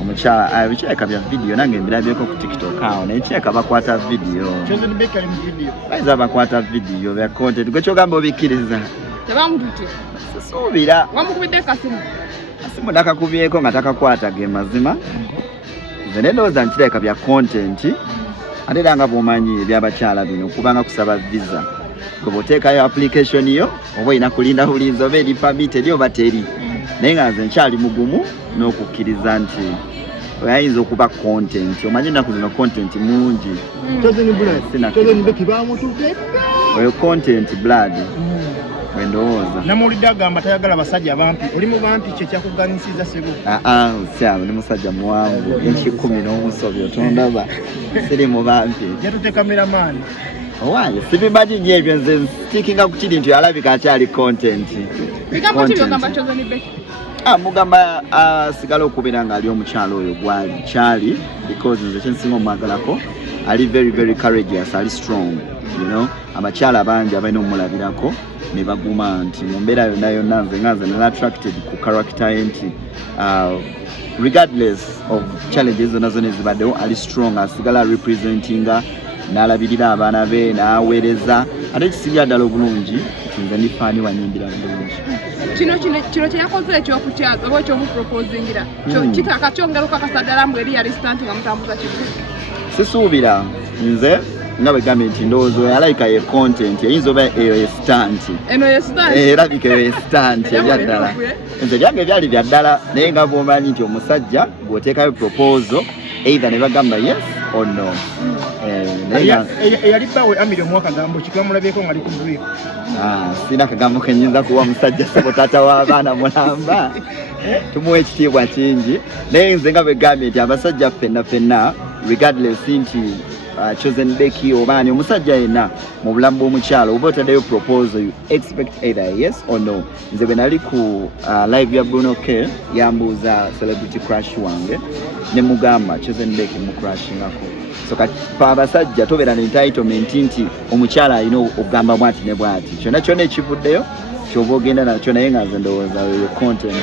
omukyala bikyeka bya video nange mbirabyeko ku TikTok awo nekyeka bakwata video Chosen Beck ali mu video bayinza bakwata video bya content gwe kyogamba obikkiriza tebamutute suubira wamukubidde kasimu kasimu nakakubyeko nga takakwata ge mazima nze nedowooza nkireka bya content ate era nga bw'omanyi ebyabakyala bino kubanga kusaba visa gwe bw'oteekayo application yo oba olina kulinda bulinzi oba eri permit eri oba teri naye nga nze nkyali mugumu n'okukkiriza nti oyinza okuba content omanyi ennaku zino content mungi Chosen Beck bamutute oyo content blood wendowooza namulidde agamba tayagala basajja bampi oli mu bampi kye kyakuganisiza sebo syabo ni musajja muwanvu enki 10 n'omusobi otondaba siri mu bampi yatute cameraman owange sibimanyi nnyo ebyo nze nstikinga ku kiri nti alabika akyali content bigambo ki byogamba Chosen Beck mugamba asigala okubeera ng'ali omukyalo oyo gwali kyali because nze kyensinga omwagalako ali very very courageous ali strong you know abakyala bangi abalina omulabirako ne baguma nti mu mbeera yonna yonna nze nga nze nali attracted ku character ye nti regardless of challenges zonna zonna ezibaddewo ali strong asigala representinga n'alabirira abaana be n'aweereza ate kisingira ddala obulungi nti nze ndi faani wanyimbira bulungi kino kyeyakoze ekyokukyaza oba ekyomuproposingira kitaka kyongera okakasa mbu eri yali stanti nga mutambuza kibu sisuubira nze nga bwe gambye nti ndowooza oyo alayika ye content eyinza oba eyo ye stanti eno ye stanti erabika eyo ye stanti ebyaddala nze byange byali bya ddala naye nga bw'omanyi nti omusajja bw'oteekayo proposal either ne bagamba yes or no eyali bbawe Amiri omwakagambo kitwamulabyeko nga ali ku brief sina kagambo kenyinza kuwa musajja sebo taata w'abaana mulamba tumuwa ekitiibwa kingi naye nze nga bwe gambye nti abasajja ffenna regardless nti Chosen Beck obaani omusajja yenna mu bulamu bw'omukyalo oba otaddeyo proposal you expect either yes or no nze bwe nali ku live ya Bruno K yambuuza celebrity crush wange ne mugamba Chosen Beck mucrushingako so kati abasajja tobeera ne entitlement nti omukyala alina okugamba bwati ne bwati kyonna ekivuddeyo kyoba ogenda nakyo naye nga nze ndowooza yo content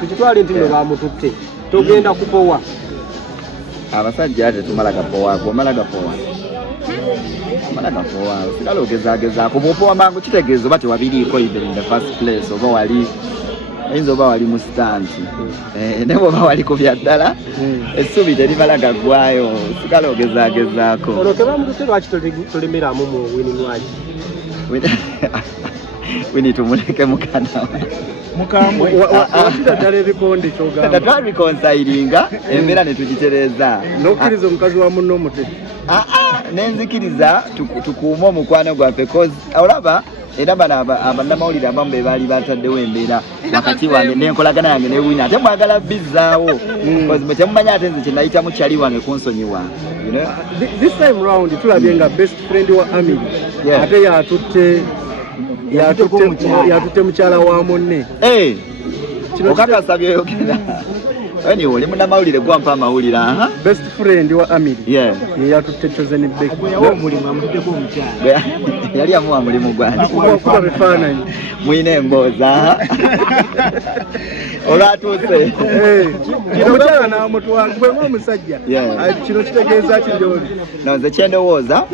tukitwale nti no bamututte togenda kupowa abasajja tetumala gapowa omala gapowa sigala ogezaagezaako bw'opowa mangu kitegeeza oba tewabiriiko even in the first place oba wali ayinza oba wali mu stanti ne bw'oba wali ku bya ddala essubi terimala gaggwayo sigala ogezaagezaako olwo tebamututte lwaki tolemeramu mu winingwaki wini tumuleke mukana mukambwe watira ddala ebikonde kyogamba twareconcilinga embeera ne tugitereeza n'okkiriza omukazi wa munno omutete nenzikiriza tukuume omukwano gwaffe cause olaba era bano abannamawulire abamu be baali bataddewo embeera wakati wange n'enkolagana yange ne wina ate mwagala bizzaawo cause temumanyi ate nze kyenayitamu kyali wange kunsonyiwa this time round tulabye nga best friend wa Amiri ate yatutte mukyala wa munne okakasa byoyogera anyway oli munnamawulire gwampa amawulire best friend wa Amiri yatutte Chosen Beck yali amuwa mulimu kuba bifaananyi mwine embooza olwatuuse omukyala n'amutwala gwe ng'omusajja kino kitegeeza kiryoli nze kyendowooza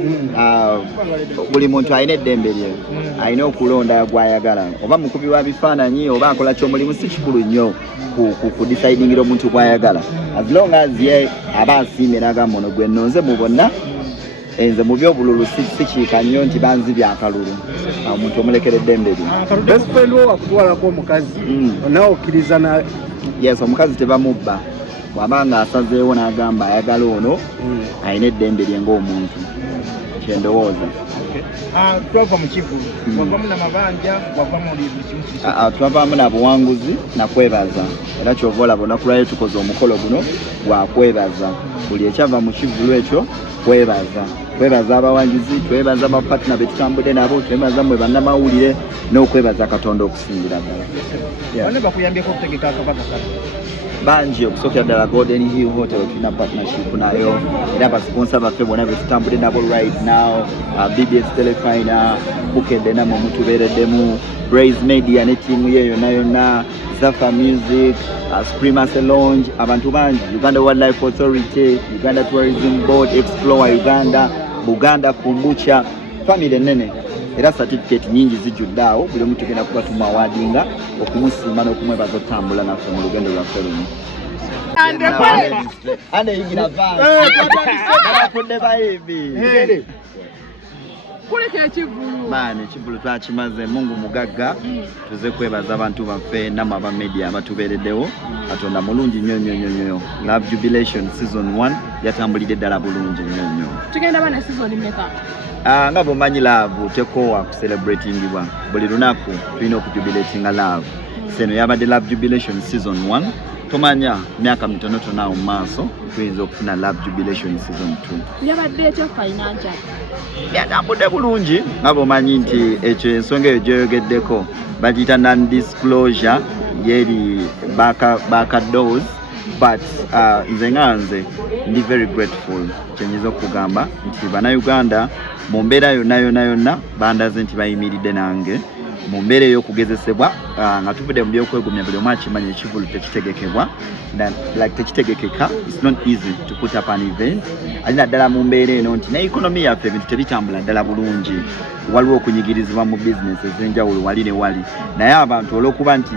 buli muntu alina eddembe lye alina okulonda gw'ayagala oba mukubi wa bifaananyi oba akola ky'omulimu si kikulu nnyo ku decidingira omuntu gw'ayagala as long as ye aba asiimye n'agamba ono gwe nnonze mu bonna enze mu by'obululu sikiika nnyo nti banzibye akalulu omuntu omulekera eddembe lye best friend wo wakutwalako omukazi nawe okkiriza yes omukazi tebamubba bw'aba nga asazeewo n'agamba ayagala ono alina eddembe lye ng'omuntu kyendowooza twava mu kivulu wavamu n'amabanja wavamu twavaamu na buwanguzi nakwebaza era kyova olaba olunaku lwayo tukoze omukolo guno gwakwebaza buli ekyava mu kivulu ekyo twebaza abawangizi twebaza abapatina betutambudde nabo twebaza mwe bannamawulire n'okwebaza Katonda okusingira ddala bakuyambyeko okutegeka akabaka bangi okusookera ddala Golden Hill Hotel tulina partnership nayo era abasponsa baffe bonna betutambudde nabo right now BBS Telefina Bukedde namwe mutubeereddemu Braze Media ne tiimu ye yonna Zafa Music, Supremacy Lounge, abantu bangi, Uganda Wildlife Authority, Uganda Tourism Board, Explore Uganda, Buganda Kombucha, family nene. Era certificate nyingi zijjudde awo, buli omu tugenda kubatuma awadinga okumusiima n'okumwebaza otambula naffe mu lugendo lwaffe luno. Ane yigira vansi bayibi kuleka ekivulu maani ekivulu twakimaze Mungu mugagga tuze kwebaza abantu baffe namwe aba media abatubeereddewo Katonda mulungi nnyo. Love Jubilation season 1 yatambulidde ddala bulungi nnyo. Tugenda bana season mmeka? Nga bw'omanyi love tekowa ku celebratingibwa buli lunaku tulina okujubilatinga love. Seno yabadde Love Jubilation season 1 tomanya myaka mitonotono awo mu maaso tuyinza okufuna Love Jubilation season 2. Yabadde ekyo financial yatambudde bulungi nga bw'omanyi nti ekyo ensonga eyo gyoyogeddeko bagiyita non-disclosure yeri back doors but nze nga nze ndi very grateful kyenyiza okugamba nti bannayuganda mu mbeera yonna bandaze nti bayimiridde nange mu mbeera ey'okugezesebwa nga tuvudde mu byokwegumya buli omu akimanya ekivulu tekitegekebwa tekitegekeka. It's not easy to put up an event alina ddala mu mbeera eno nti n'economy yaffe ebintu tebitambula ddala bulungi, waliwo okunyigirizibwa mu bizinesi ez'enjawulo wali ne wali, naye abantu olw'okuba nti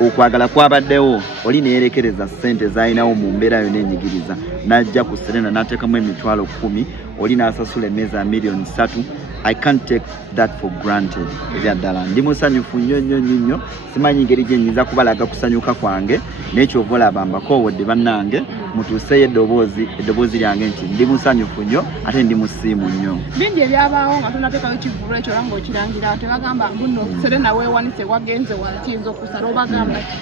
okwagala kwabaddewo oli neyerekereza ssente z'alinawo mu mbeera yonna enyigiriza n'ajja ku Serena n'ateekamu emitwalo 10 oli n'asasula emmeeza ya million 3. I can't take that for granted. Ebyaddala ndi musanyufu nnyo simanyi ngeri gye nnyinza kubalaga kusanyuka kwange n'ekyovola olaba mbakoowodde bannange mutuuseyo eddoboozi lyange nti ndi musanyufu nnyo ate ndi musiimu nnyo. Bingi ebyabaawo nga tunateekayo ekivulu ekyo nga okirangira tebagamba mbuno Serena weewanise wagenze wakiyinza okusala obagamba ki?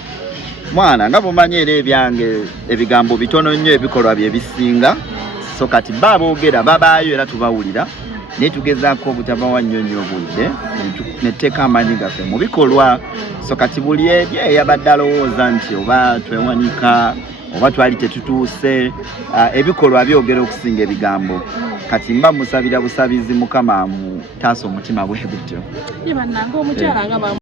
Mwana nga bw'omanyi era ebyange ebigambo bitono nnyo ebikolwa bye bisinga so kati baboogera babaayo era tubawulira naye tugezaako obutabawa nnyonnyo budde netteeka amaanyi gaffe mu bikolwa so kati buli yabadde alowooza nti oba twewanika oba twali tetutuuse ebikolwa byogera okusinga ebigambo kati mba musabira busabizi Mukama mutaasa omutima bwe bityo. Ye bannange omukyala nga